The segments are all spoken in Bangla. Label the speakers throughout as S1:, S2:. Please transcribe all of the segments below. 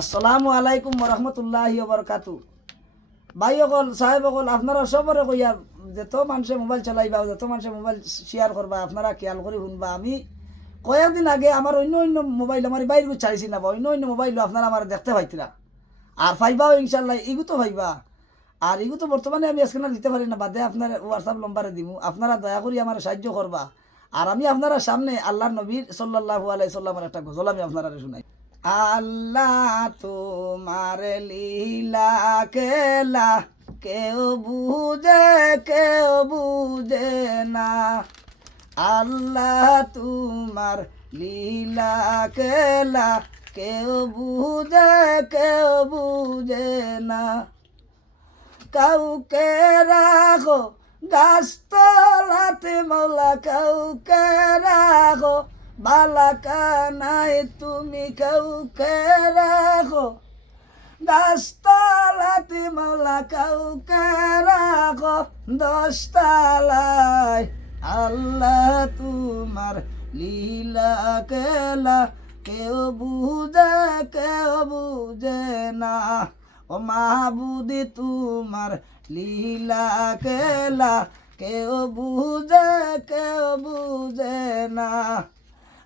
S1: আসসালামু আলাইকুম রহমতুল্লাহি বরকাতু ভাই অকল সাহেব অকল আপনারা সবরে কইয়া যত মানুষে মোবাইল চালাইবা যত মানুষে মোবাইল শেয়ার করবা আপনারা খেয়াল করে শুনবা। আমি কয়েকদিন আগে আমার অন্য অন্য মোবাইল আমার বাইরে চাইছি না বা অন্য অন্য মোবাইল আপনারা আমার দেখতে পাইতিরা আর পাইবাও ইনশাল্লাহ ইগু তো পাইবা। আর ইগু তো বর্তমানে আমি স্ক্যানার দিতে পারি না বাদে আপনার হোয়াটসঅ্যাপ নম্বরে দিব আপনারা দয়া করি আমার সাহায্য করবা আর আমি আপনারা সামনে আল্লাহ নবীর সাল্লাল্লাহু আলাইহি সাল্লামের একটা গজল আমি আপনারা শুনাই। আল্লাহ তোমার লীলা কেলা কেউ বুঝে কেউ বুঝে না। আল্লাহ তোমার লীলা কেলা কেউ বুঝে কেউ বুঝে না। কাউকে রাখো, গাছতলাতে মৌলা, কাউকে রাখো বালাকা নাই, তুমি কাউকে রাখো। গাছতলাতে মৌলা কাউকে রাখো। দশতলায় আল্লাহ তোমার লীলা কেলা। কেউ বুঝে কেউ বুঝে না। ও মাহবুদি তোমার লীলা কেলা। কেউ বুঝে কেউ বুঝে না।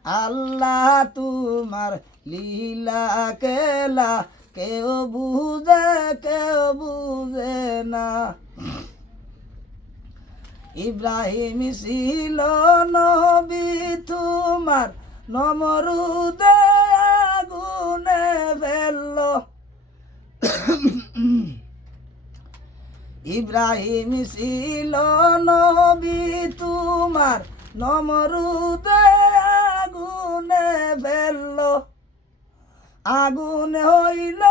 S1: আল্লাহ তোমার লীলা কেলা, কেউ বুঝে কেউ বুঝে না। ইব্রাহিম ছিল নবী, তোমার নমরুদে আগুনে ফেলল। ইব্রাহিম ছিল নবী, তোমার নমরুদে ফেলল আগুন হইল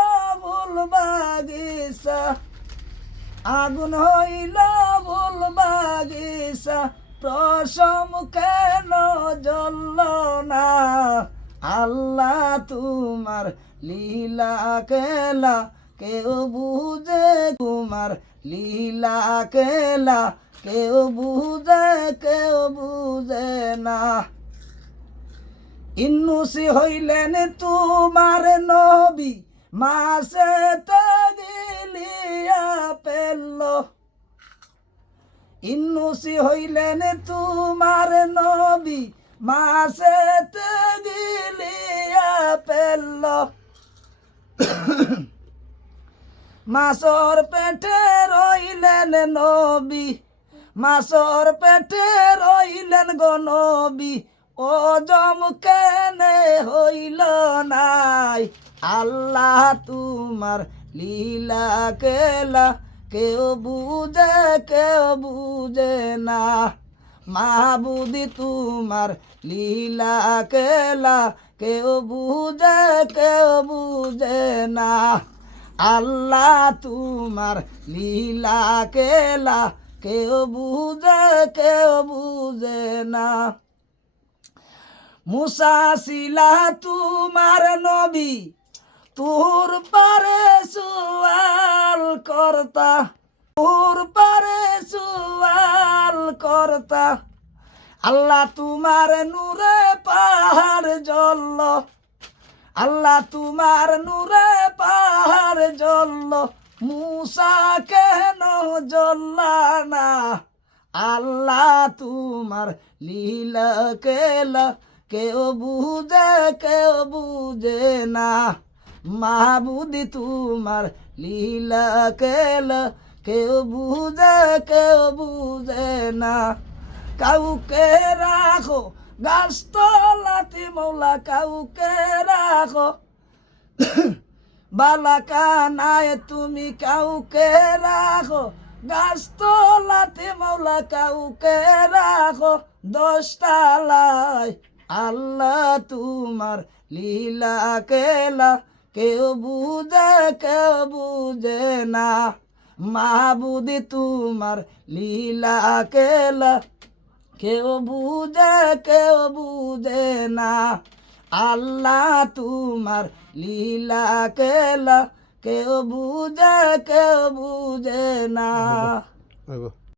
S1: ফুল বাগিচা আগুন হইল ফুল বাগিচা প্রসম কেন জ্বলল না? আল্লাহ তোমার লীলা কেলা কেউ বুঝে তোমার লীলা কেলা কেউ বুঝে কেউ বুঝে না। ইন্নুসি হইলেন তোমার নবী, মাসে গিলিয়া পেল। ইন্নুসি হইলেন তোমার নবী, মাসে দিলিয়া পেল। মাসর পেটে রইলেন নবী, মাসর পেটে রইলেন গো নবী ও জম কেনে হইল নাই? আল্লাহ তোমার লীলা কেলা, কেউ বুঝে কেউ বুঝে না। মাহবুদি তোমার লীলা কেলা, কেউ বুঝে কেউ বুঝে না। আল্লাহ তোমার লীলা কেলা, কেউ বুঝে কেউ বুঝে না। মুসা শিলা তোমার নবী, তোর পারে সুয়াল করতা, তোর পারে সুয়াল করতা। আল্লাহ তোমার নূরে পাহাড় জ্বলল আল্লাহ তোমার নূরে পাহাড় জ্বলল মুসা কেন জ্বললা না আল্লাহ তোমার লীলা কেলা কেউ বুঝে কেউ বুঝে না। মাহবুদি তোমার লীলা কেল, কেউ বুঝে কেউ বুঝে না। কাউকে রাখো, গাছতলাতে মৌলা, কাউকে রাখো। বালাকা নাই তুমি কাউকে রাখো, গাছতলাতে মৌলা, কাউকে রাখো। দশটালায় আল্লাহ তোমার লীলা কেলা, কেউ বুঝে কেউ বুঝে না। মাহবুদি তোমার লীলা কেলা, কেউ বুঝে কেউ বুঝে না। আল্লাহ তোমার লীলা কেলা, কেউ বুঝে কেউ বুঝে না।